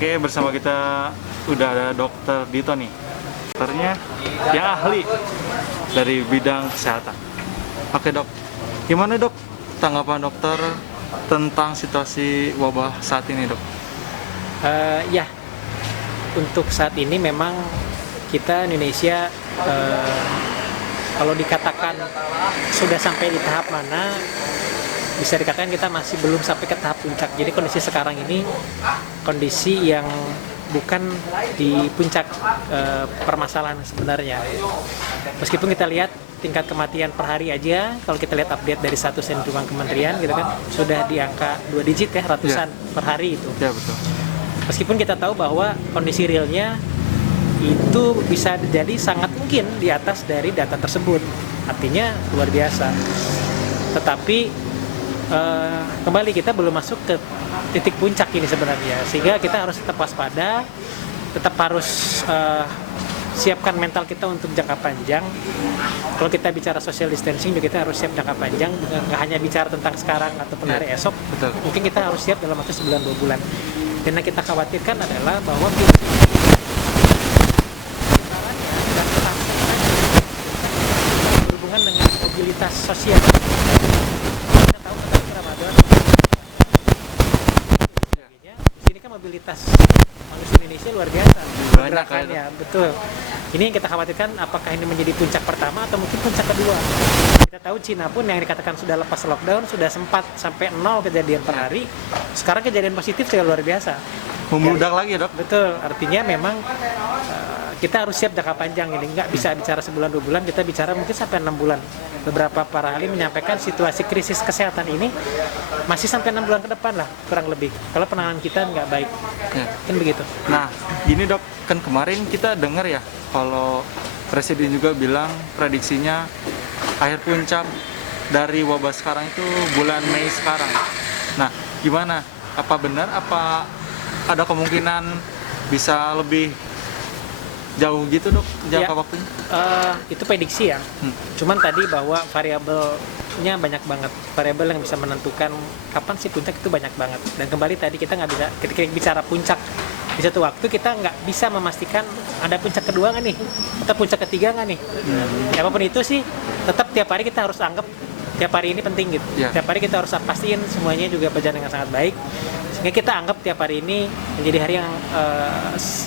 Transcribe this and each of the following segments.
Oke, bersama kita udah ada Dokter Dito nih, dokternya yang ahli dari bidang kesehatan. Oke dok, gimana dok tanggapan dokter tentang situasi wabah saat ini dok? Ya, untuk saat ini memang kita Indonesia kalau dikatakan sudah sampai di tahap mana, bisa dikatakan kita masih belum sampai ke tahap puncak. Jadi kondisi sekarang ini kondisi yang bukan di puncak permasalahan sebenarnya. Meskipun kita lihat tingkat kematian per hari aja, kalau kita lihat update dari status yang diumumkan kementerian gitu kan, sudah di angka 2 digit ya, ratusan per hari itu. Ya betul. Meskipun kita tahu bahwa kondisi realnya itu bisa jadi sangat mungkin di atas dari data tersebut, artinya luar biasa. Tetapi kembali kita belum masuk ke titik puncak ini sebenarnya, sehingga kita harus tetap waspada, tetap harus siapkan mental kita untuk jangka panjang. Kalau kita bicara social distancing juga kita harus siap jangka panjang, nggak hanya bicara tentang sekarang ataupun hari esok. Betul. Mungkin kita harus siap dalam waktu sebulan 2 bulan. Dan yang kita khawatirkan adalah bahwa berhubungan dengan mobilitas sosial. Kita tahu pada Ramadan di sini kan mobilitas manusia Indonesia luar biasa. Banyak Gerakannya, betul. Ini yang kita khawatirkan, apakah ini menjadi puncak pertama atau mungkin puncak kedua. Kita tahu Cina pun yang dikatakan sudah lepas lockdown sudah sempat sampai 0 kejadian per hari. Sekarang kejadian positif sudah luar biasa. Membludak lagi dok? Betul, artinya memang kita harus siap jangka panjang ini. Nggak bisa bicara sebulan 2 bulan, kita bicara mungkin sampai 6 bulan. Beberapa para ahli menyampaikan situasi krisis kesehatan ini masih sampai 6 bulan ke depan lah, kurang lebih. Kalau penanganan kita nggak baik, kan begitu. Nah, gini dok, kan kemarin kita dengar ya, kalau Presiden juga bilang prediksinya akhir puncak dari wabah sekarang itu bulan Mei sekarang. Nah, gimana? Apa benar? Apa ada kemungkinan bisa lebih jauh gitu dok jangka waktunya? Itu prediksi ya. Cuman tadi bahwa variabelnya banyak banget, variabel yang bisa menentukan kapan sih puncak itu banyak banget. Dan kembali tadi kita nggak bisa, ketika bicara puncak di satu waktu kita nggak bisa memastikan ada puncak kedua nggak nih, atau puncak ketiga nggak nih. Apapun itu sih, tetap tiap hari kita harus anggap tiap hari ini penting gitu. Tiap hari kita harus pastiin semuanya juga berjalan dengan sangat baik. Sehingga kita anggap tiap hari ini menjadi hari yang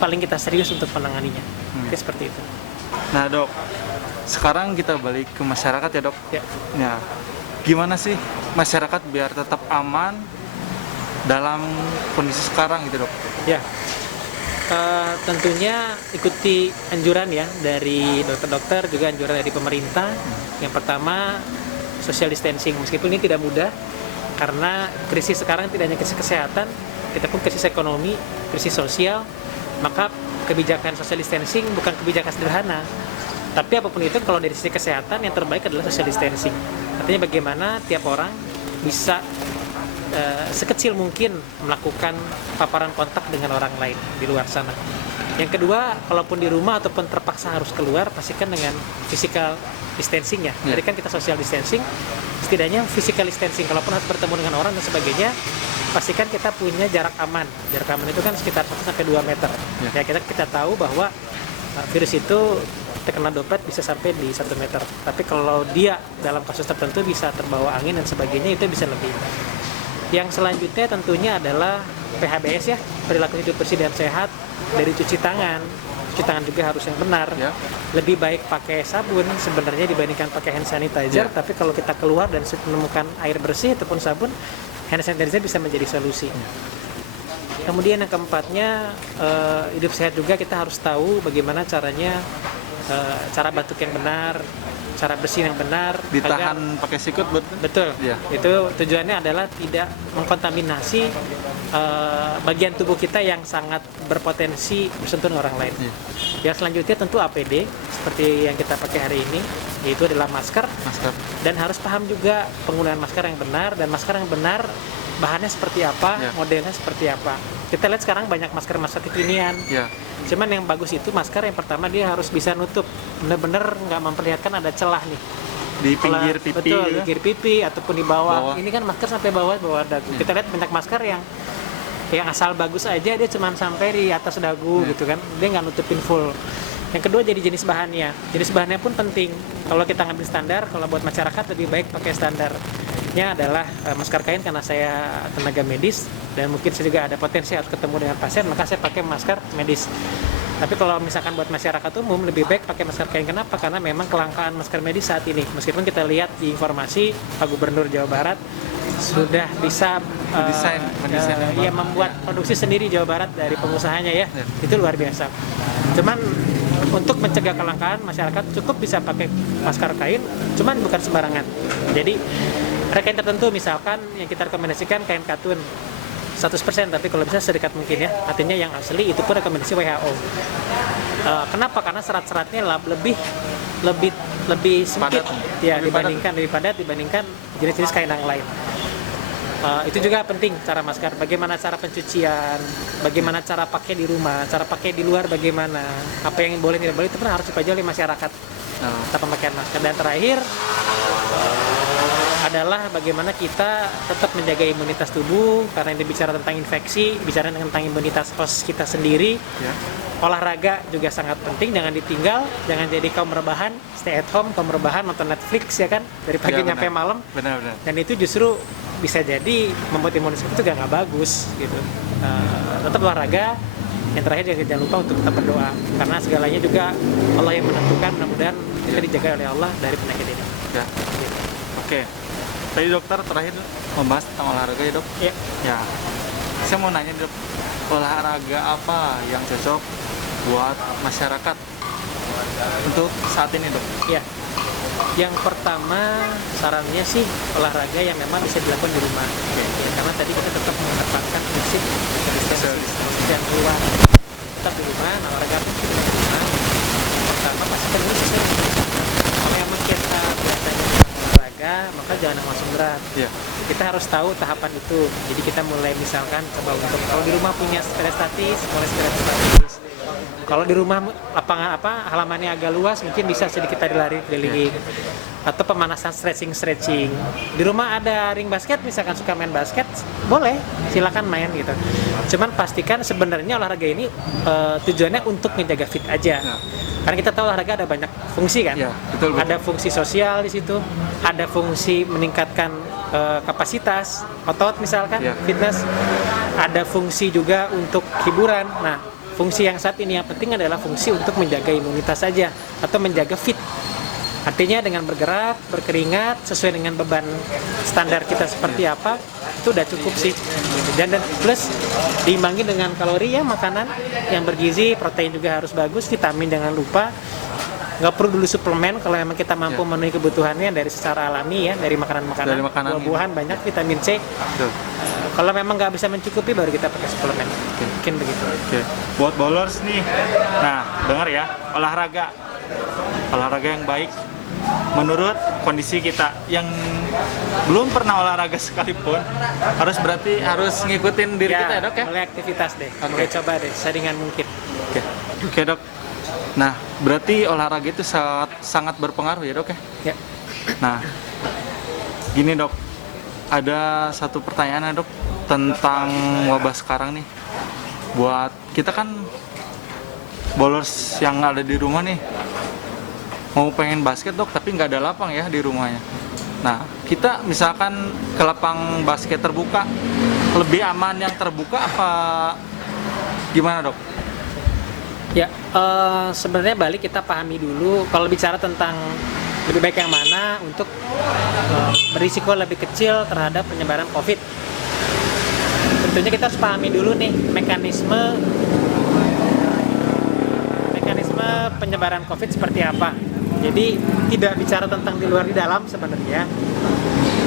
paling kita serius untuk menanganinya. Seperti itu. Nah dok, sekarang kita balik ke masyarakat ya dok. Ya, gimana sih masyarakat biar tetap aman dalam kondisi sekarang gitu dok? Ya, tentunya ikuti anjuran ya dari dokter-dokter, juga anjuran dari pemerintah. Yang pertama, social distancing. Meskipun ini tidak mudah, karena krisis sekarang tidak hanya krisis kesehatan, kita pun krisis ekonomi, krisis sosial. Maka kebijakan social distancing bukan kebijakan sederhana. Tapi apapun itu, kalau dari sisi kesehatan yang terbaik adalah social distancing. Artinya bagaimana tiap orang bisa sekecil mungkin melakukan paparan kontak dengan orang lain di luar sana. Yang kedua, kalaupun di rumah ataupun terpaksa harus keluar, pastikan dengan physical distancing ya. Jadi kan kita social distancing, setidaknya physical distancing. Kalaupun harus bertemu dengan orang dan sebagainya, pastikan kita punya jarak aman. Jarak aman itu kan sekitar 1-2 meter. Ya, kita tahu bahwa virus itu terkena droplet bisa sampai di 1 meter. Tapi kalau dia dalam kasus tertentu bisa terbawa angin dan sebagainya, itu bisa lebih. Yang selanjutnya tentunya adalah PHBS ya, perilaku hidup bersih dan sehat. Dari cuci tangan juga harus yang benar. Lebih baik pakai sabun sebenarnya dibandingkan pakai hand sanitizer. Tapi kalau kita keluar dan menemukan air bersih ataupun sabun, hand sanitizer bisa menjadi solusi. Kemudian yang keempatnya, hidup sehat juga kita harus tahu bagaimana caranya, cara batuk yang benar, cara bersih yang benar. Ditahan pakai sikut betul. Itu tujuannya adalah tidak mengkontaminasi bagian tubuh kita yang sangat berpotensi bersentuhan orang lain. Yang selanjutnya tentu APD seperti yang kita pakai hari ini, yaitu adalah masker. Dan harus paham juga penggunaan masker yang benar, dan masker yang benar bahannya seperti apa, modelnya seperti apa. Kita lihat sekarang banyak masker-masker kekinian. Cuman yang bagus itu masker yang pertama dia harus bisa nutup, benar-benar nggak memperlihatkan ada celah nih di pinggir pipi. Betul, di pinggir pipi ataupun di bawah. Ini kan masker sampai bawah dagu. Kita lihat banyak masker yang yang asal bagus aja dia cuma sampai di atas dagu gitu kan, dia nggak nutupin full. Yang kedua jadi jenis bahannya. Jenis bahannya pun penting. Kalau kita ngambil standar, kalau buat masyarakat lebih baik pakai standarnya adalah masker kain karena saya tenaga medis dan mungkin saya juga ada potensi harus ketemu dengan pasien, maka saya pakai masker medis. Tapi kalau misalkan buat masyarakat umum lebih baik pakai masker kain. Kenapa? Karena memang kelangkaan masker medis saat ini. Meskipun kita lihat di informasi Pak Gubernur Jawa Barat sudah bisa membuat produksi sendiri Jawa Barat dari pengusahanya ya. Itu luar biasa. Cuman untuk mencegah kelangkaan masyarakat cukup bisa pakai masker kain, cuman bukan sembarangan. Jadi ada kain tertentu misalkan yang kita rekomendasikan kain katun 100%, tapi kalau bisa sedekat mungkin ya, artinya yang asli itu pun rekomendasi WHO. Kenapa? Karena serat-seratnya lebih sempit ya lebih padat dibandingkan jenis-jenis kain yang lain. Itu juga penting cara masker, bagaimana cara pencucian, bagaimana cara pakai di rumah, cara pakai di luar bagaimana, apa yang boleh tidak boleh itu pun harus dipelajari oleh masyarakat tentang pemakaian masker. Dan terakhir adalah bagaimana kita tetap menjaga imunitas tubuh, karena ini bicara tentang infeksi, bicara tentang imunitas host kita sendiri. Olahraga juga sangat penting, jangan ditinggal, jangan jadi kaum rebahan, stay at home, kaum rebahan nonton Netflix ya kan dari pagi sampai malam. Benar. Dan itu justru bisa jadi membuat imunitas itu nggak bagus gitu. Tetap olahraga. Yang terakhir jangan lupa untuk tetap berdoa, karena segalanya juga Allah yang menentukan. Mudah-mudahan kita dijaga oleh Allah dari penyakit ini. Ya. Oke. Tadi dokter terakhir membahas tentang olahraga ya dok? Iya. Ya. Saya mau nanya dok, olahraga apa yang cocok buat masyarakat untuk saat ini dok? Ya. Yang pertama sarannya sih olahraga yang memang bisa dilakukan di rumah. Ya, karena tadi kita tetap mengedepankan prinsip dan keluar. Tetap di rumah, olahraga pun di rumah. Pertama pastikan dulu sesuai. Kalau yang kita biasanya olahraga, maka jangan langsung berat. Ya. Kita harus tahu tahapan itu. Jadi kita mulai misalkan coba untuk kalau di rumah punya sepeda statis, mulai sepeda statis. Kalau di rumah lapangan halamannya agak luas, mungkin bisa sedikit tadi lari keliling atau pemanasan stretching. Di rumah ada ring basket, misalkan suka main basket, boleh silakan main gitu. Cuman pastikan sebenarnya olahraga ini tujuannya untuk menjaga fit aja. Karena kita tahu olahraga ada banyak fungsi kan. Betul. Ada fungsi sosial di situ, ada fungsi meningkatkan kapasitas otot misalkan, fitness. Ada fungsi juga untuk hiburan. Nah, fungsi yang saat ini yang penting adalah fungsi untuk menjaga imunitas saja atau menjaga fit. Artinya dengan bergerak, berkeringat sesuai dengan beban standar kita seperti apa, itu udah cukup sih. Dan plus diimbangi dengan kalori ya, makanan yang bergizi, protein juga harus bagus, vitamin jangan lupa. Nggak perlu dulu suplemen kalau memang kita mampu memenuhi kebutuhannya dari secara alami ya, dari makanan-makanan, buah-buahan banyak vitamin C. Kalau memang nggak bisa mencukupi baru kita pakai suplemen. Mungkin begitu. Buat bowlers nih, nah dengar ya, olahraga yang baik menurut kondisi kita yang belum pernah olahraga sekalipun harus ngikutin diri kita ya dok ya? Mulai aktivitas deh, mulai coba deh seringan mungkin. Oke dok. Nah berarti olahraga itu sangat berpengaruh ya dok ya? Nah gini dok, ada satu pertanyaan dok tentang wabah sekarang nih. Buat kita kan bowlers yang ada di rumah nih, mau pengen basket dok, tapi nggak ada lapang ya di rumahnya. Nah, kita misalkan ke lapang basket terbuka, lebih aman yang terbuka apa gimana dok? Ya, sebenarnya balik kita pahami dulu, kalau bicara tentang lebih baik yang mana untuk berisiko lebih kecil terhadap penyebaran COVID. Tentunya kita harus pahami dulu nih mekanisme penyebaran COVID seperti apa. Jadi tidak bicara tentang di luar di dalam sebenarnya,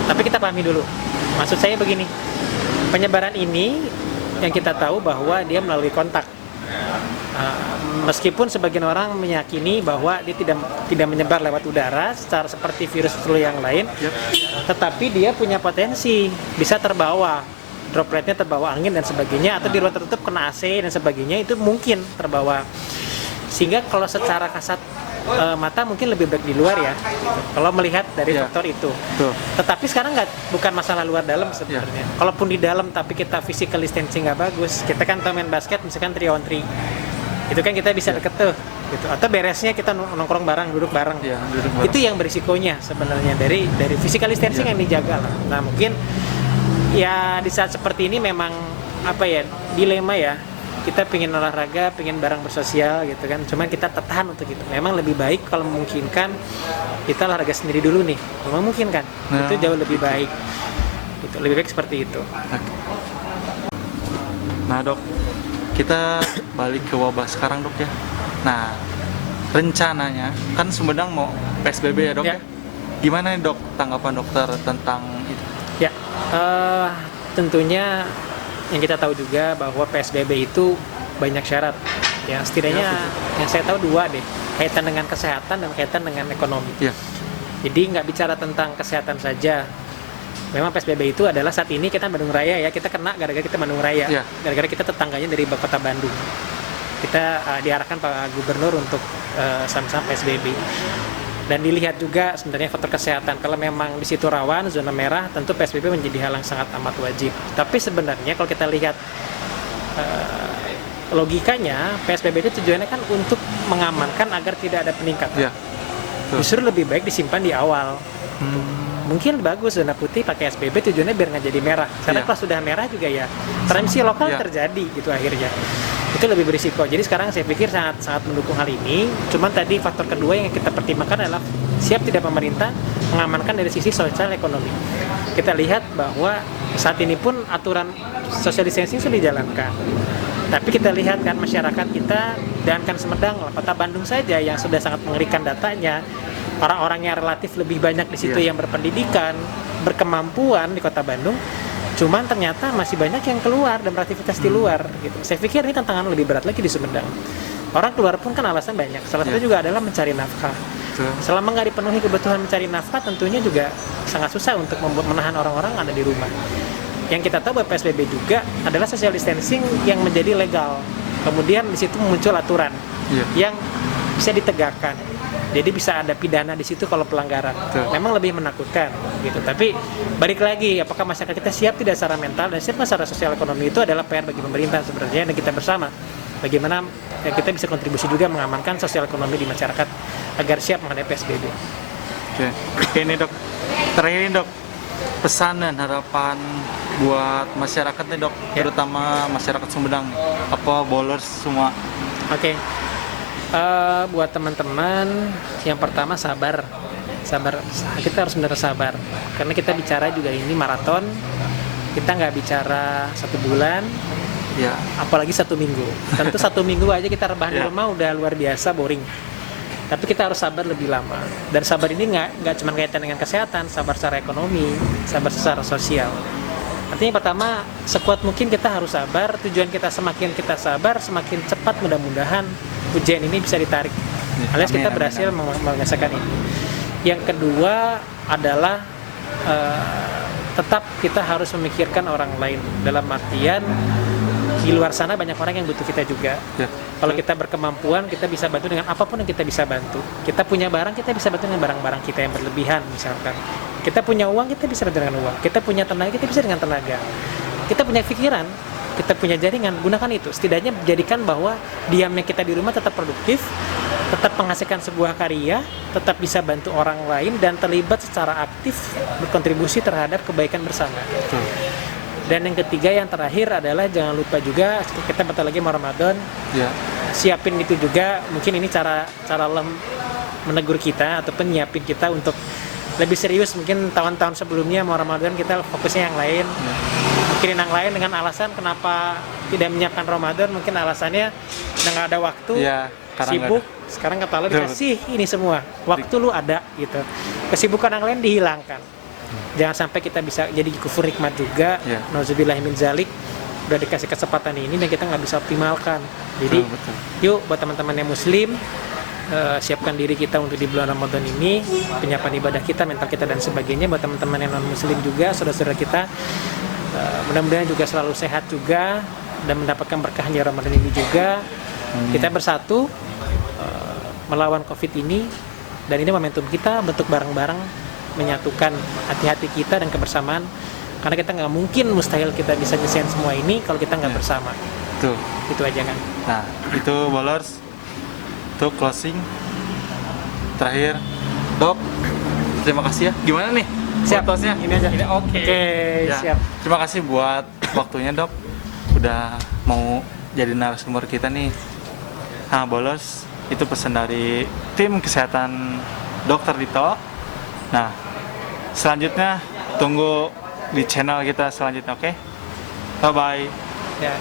tapi kita pahami dulu. Maksud saya begini, penyebaran ini yang kita tahu bahwa dia melalui kontak. Meskipun sebagian orang meyakini bahwa dia tidak menyebar lewat udara secara seperti virus flu yang lain, tetapi dia punya potensi bisa terbawa, dropletnya terbawa angin dan sebagainya, atau di ruang tertutup kena AC dan sebagainya, itu mungkin terbawa. Sehingga kalau secara kasat mata mungkin lebih baik di luar ya, gitu. Kalau melihat dari Iya. faktor itu. Tuh. Tetapi sekarang bukan masalah luar dalam sebenarnya. Kalaupun di dalam tapi kita physical distancing nggak bagus, kita kan tahu main basket misalkan 3 on 3, itu kan kita bisa deket tuh, gitu. Atau beresnya kita nongkrong bareng, duduk bareng. Iya, duduk bareng. Itu yang berisikonya sebenarnya dari physical distancing yang dijaga lah. Nah mungkin ya di saat seperti ini memang apa ya, dilema ya. Kita pengen olahraga, pengen bareng bersosial gitu kan. Cuman kita tertahan untuk itu. Memang lebih baik kalau memungkinkan kita olahraga sendiri dulu nih. Kalau memungkinkan, Nah, itu jauh lebih baik. Itu lebih baik seperti itu. Oke. Nah dok, kita balik ke wabah sekarang dok ya. Nah, rencananya kan Sumedang mau PSBB ya dok Ya. ya. Gimana nih dok tanggapan dokter tentang itu? Ya, tentunya yang kita tahu juga bahwa PSBB itu banyak syarat. Ya, setidaknya yang saya tahu 2 deh, kaitan dengan kesehatan dan kaitan dengan ekonomi. Iya. Jadi nggak bicara tentang kesehatan saja. Memang PSBB itu adalah saat ini kita Bandung Raya ya, kita kena gara-gara kita Bandung Raya. Iya. Gara-gara kita tetangganya dari kota Bandung. Kita diarahkan Pak Gubernur untuk sama-sama PSBB. Dan dilihat juga sebenarnya faktor kesehatan. Kalau memang di situ rawan, zona merah, tentu PSBB menjadi hal yang sangat amat wajib. Tapi sebenarnya kalau kita lihat logikanya, PSBB itu tujuannya kan untuk mengamankan agar tidak ada peningkatan. Iya. Tuh. Justru lebih baik disimpan di awal. Mungkin bagus zona putih pakai SBB tujuannya biar nggak jadi merah. Karena Iya. kalau sudah merah juga ya transmisi lokal Iya. terjadi gitu akhirnya. Itu lebih berisiko. Jadi sekarang saya pikir sangat mendukung hal ini. Cuman tadi faktor kedua yang kita pertimbangkan adalah siap tidak pemerintah mengamankan dari sisi sosial ekonomi. Kita lihat bahwa saat ini pun aturan social distancing sudah dijalankan. Tapi kita lihat kan masyarakat kita dan kan Sumedang, kota Bandung saja yang sudah sangat mengerikan datanya. Orang-orangnya relatif lebih banyak di situ Iya. yang berpendidikan, berkemampuan di kota Bandung. Cuman ternyata masih banyak yang keluar dan beraktivitas di luar gitu. Saya pikir ini tantangan lebih berat lagi di Sumedang. Orang keluar pun kan alasan banyak. Salah satu Iya. juga adalah mencari nafkah. Tuh. Selama nggak dipenuhi kebutuhan mencari nafkah, tentunya juga sangat susah untuk menahan orang-orang ada di rumah. Yang kita tahu bahwa PSBB juga adalah social distancing yang menjadi legal. Kemudian di situ muncul aturan Iya. yang bisa ditegakkan. Jadi bisa ada pidana di situ kalau pelanggaran. Betul. Memang lebih menakutkan gitu. Tapi balik lagi, apakah masyarakat kita siap tidak secara mental dan siap secara sosial ekonomi, itu adalah PR bagi pemerintah sebenarnya dan kita bersama. Bagaimana kita bisa kontribusi juga mengamankan sosial ekonomi di masyarakat agar siap menghadapi PSBB. Oke. Oke ini dok. Terakhir ini dok, pesan dan harapan buat masyarakat nih dok, Ya. terutama masyarakat Sumedang, apa bowlers semua. Oke. Buat teman-teman, yang pertama sabar, kita harus benar sabar karena kita bicara juga ini maraton, kita nggak bicara 1 bulan, Ya. apalagi 1 minggu. Tentu 1 minggu aja kita rebahan di Ya. rumah udah luar biasa boring, tapi kita harus sabar lebih lama. Dan sabar ini nggak cuma kaitan dengan kesehatan, sabar secara ekonomi, sabar secara sosial. Artinya pertama, sekuat mungkin kita harus sabar. Tujuan kita semakin kita sabar, semakin cepat mudah-mudahan ujian ini bisa ditarik. Alias Amin, kita amin, berhasil menyelesaikan ini. Yang kedua adalah tetap kita harus memikirkan orang lain. Dalam artian di luar sana banyak orang yang butuh kita juga. Ya. Kalau kita berkemampuan, kita bisa bantu dengan apapun yang kita bisa bantu. Kita punya barang, kita bisa bantu dengan barang-barang kita yang berlebihan misalkan. Kita punya uang, kita bisa bantu dengan uang. Kita punya tenaga, kita bisa dengan tenaga. Kita punya pikiran, kita punya jaringan, gunakan itu. Setidaknya jadikan bahwa diamnya kita di rumah tetap produktif, tetap menghasilkan sebuah karya, tetap bisa bantu orang lain, dan terlibat secara aktif berkontribusi terhadap kebaikan bersama. Betul. Dan yang ketiga, yang terakhir adalah jangan lupa juga kita bentar lagi mau Ramadan, Ya. siapin itu juga. Mungkin ini cara menegur kita ataupun nyiapin kita untuk lebih serius. Mungkin tahun-tahun sebelumnya mau Ramadan kita fokusnya yang lain. Mungkin yang lain dengan alasan kenapa tidak menyiapkan Ramadan, mungkin alasannya udah nggak ada waktu, Ya, karena sibuk. nggak Sekarang kata lo Betul. dikasih ini semua, waktu lu ada gitu. Kesibukan yang lain dihilangkan. Jangan sampai kita bisa jadi kufur nikmat juga. Ya. Nauzubillahi min zalik. Udah dikasih kesempatan ini dan kita nggak bisa optimalkan. Jadi Betul. yuk buat teman-teman yang muslim, siapkan diri kita untuk di bulan Ramadan ini, penyiapan ibadah kita, mental kita dan sebagainya. Buat teman-teman yang non muslim juga, saudara-saudara kita, mudah-mudahan juga selalu sehat juga dan mendapatkan berkahnya Ramadan ini juga. Kita bersatu, melawan COVID ini, dan ini momentum kita bentuk bareng-bareng menyatukan hati-hati kita dan kebersamaan, karena kita nggak mungkin, mustahil kita bisa nyelesain semua ini kalau kita nggak bersama. Tuh. Itu aja kan. Nah, itu Bolers. Itu closing. Terakhir, Dok. Terima kasih ya. Gimana nih? Siap. Fotosnya? Ini aja. Ini oke. Oke, Ya. siap. Terima kasih buat waktunya, Dok. Udah mau jadi narasumber kita nih. Nah, Bolers, itu pesan dari tim kesehatan Dr. Dito. Nah, selanjutnya tunggu di channel kita selanjutnya, oke? Bye-bye. Ya.